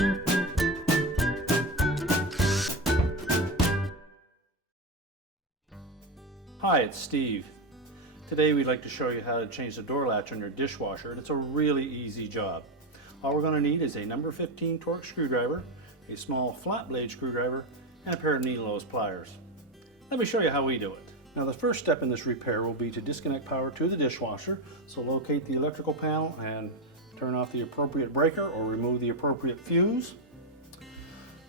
Hi, it's Steve. Today we'd like to show you how to change the door latch on your dishwasher, and it's a really easy job. All we're going to need is a number 15 Torx screwdriver, a small flat blade screwdriver, and a pair of needle nose pliers. Let me show you how we do it. Now the first step in this repair will be to disconnect power to the dishwasher. So locate the electrical panel and turn off the appropriate breaker or remove the appropriate fuse.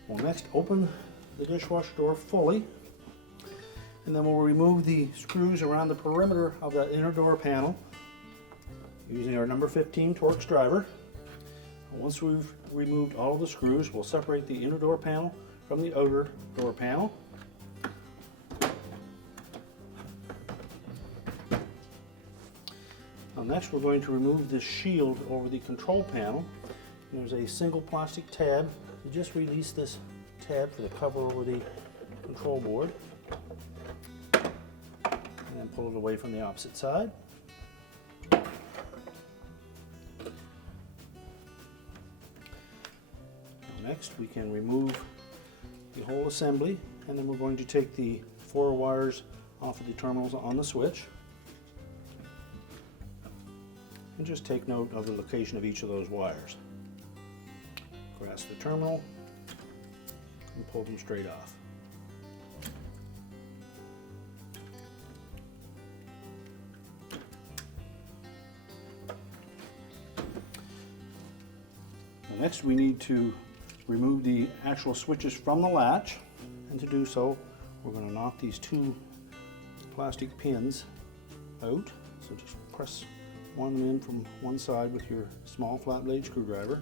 We'll next open the dishwasher door fully, and then we'll remove the screws around the perimeter of that inner door panel using our number 15 Torx driver. Once we've removed all of the screws, we'll separate the inner door panel from the outer door panel. Now next we're going to remove this shield over the control panel. There's a single plastic tab. You just release this tab for the cover over the control board, and then pull it away from the opposite side. Next we can remove the whole assembly, and then we're going to take the 4 wires off of the terminals on the switch, and just take note of the location of each of those wires. Grasp the terminal and pull them straight off. Next we need to remove the actual switches from the latch, and to do so we're going to knock these 2 plastic pins out. So just press one of them in from one side with your small flat blade screwdriver,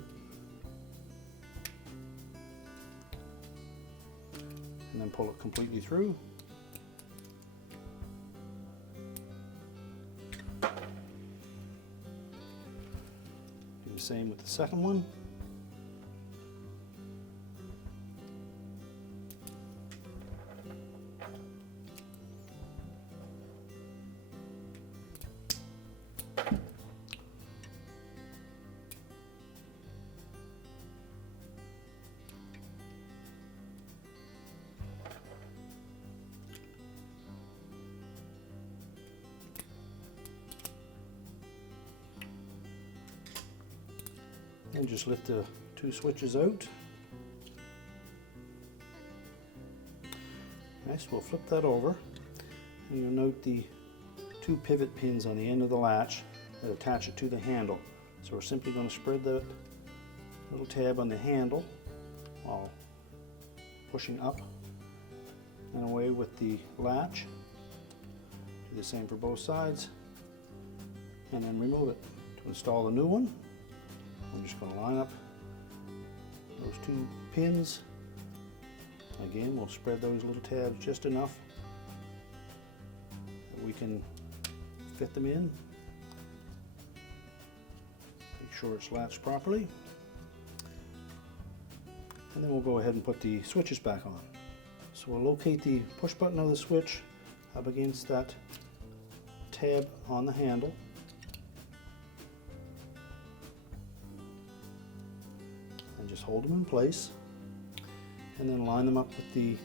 and then pull it completely through. Do the same with the second one. And just lift the 2 switches out. Next we'll flip that over, and you'll note the 2 pivot pins on the end of the latch that attach it to the handle. So we're simply going to spread the little tab on the handle while pushing up and away with the latch. Do the same for both sides, and then remove it. To install the new one, I'm just going to line up those 2 pins. Again, we'll spread those little tabs just enough that we can fit them in. Make sure it's latched properly. And then we'll go ahead and put the switches back on. So we'll locate the push button of the switch up against that tab on the handle. Just hold them in place, and then line them up with the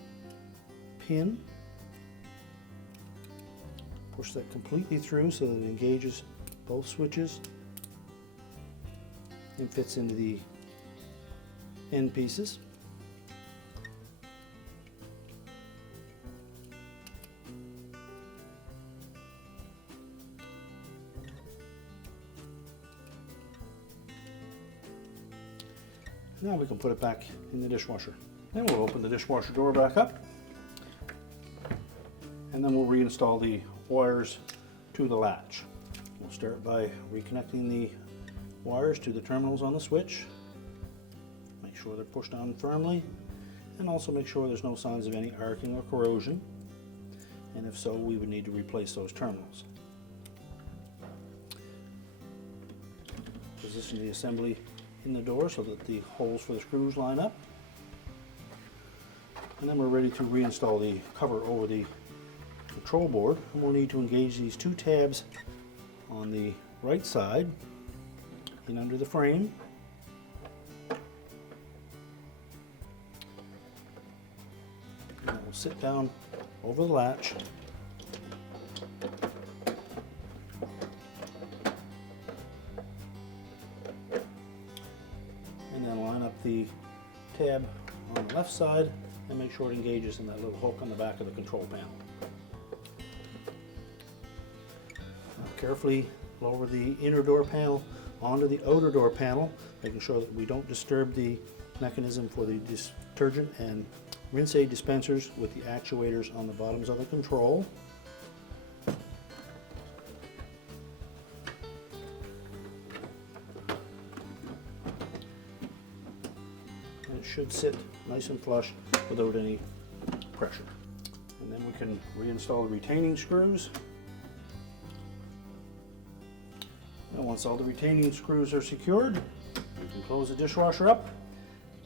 pin. Push that completely through so that it engages both switches and fits into the end pieces. Now we can put it back in the dishwasher. Then we'll open the dishwasher door back up, and then we'll reinstall the wires to the latch. We'll start by reconnecting the wires to the terminals on the switch. Make sure they're pushed down firmly, and also make sure there's no signs of any arcing or corrosion. And if so, we would need to replace those terminals. Position the assembly in the door so that the holes for the screws line up, and then we're ready to reinstall the cover over the control board. And we'll need to engage these 2 tabs on the right side in under the frame, And it will sit down over the latch. And then line up the tab on the left side and make sure it engages in that little hook on the back of the control panel. Now carefully lower the inner door panel onto the outer door panel, making sure that we don't disturb the mechanism for the detergent and rinse aid dispensers with the actuators on the bottoms of the control. And it should sit nice and flush without any pressure. And then we can reinstall the retaining screws. And once all the retaining screws are secured, we can close the dishwasher up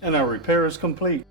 and our repair is complete.